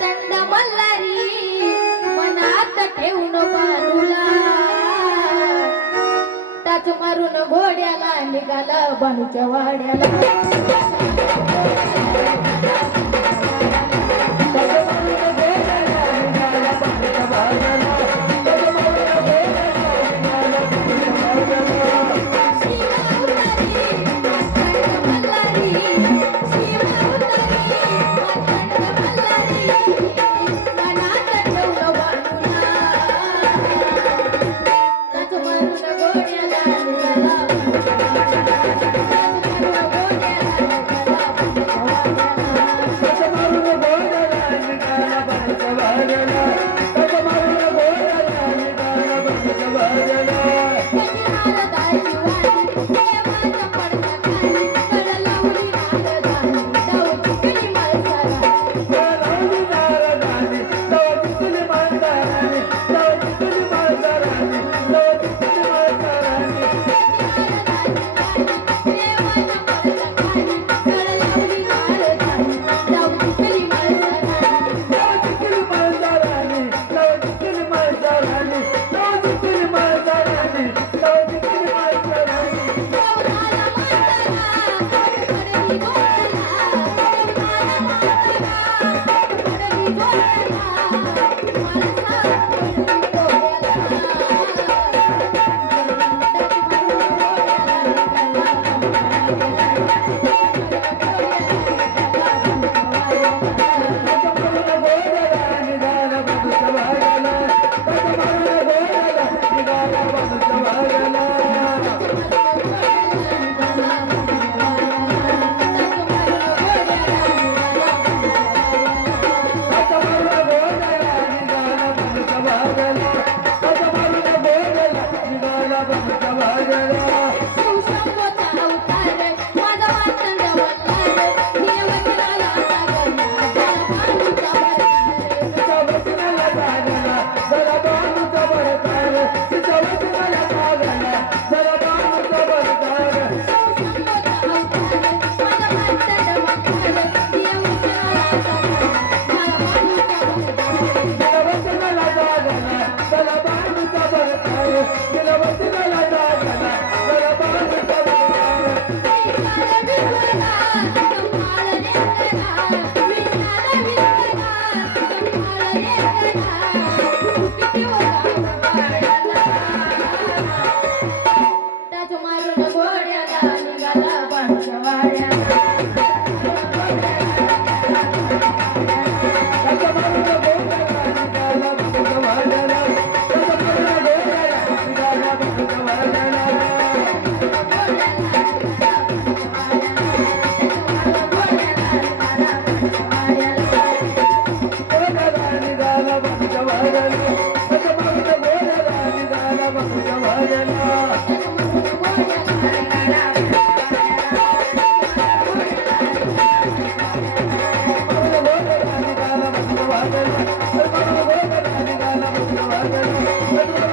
तंड मल्हारी मनात ठेवून बाजूला टाच मारून घोड्याला निघाला बाणूच्या वाड्याला. Pagan. Thank you.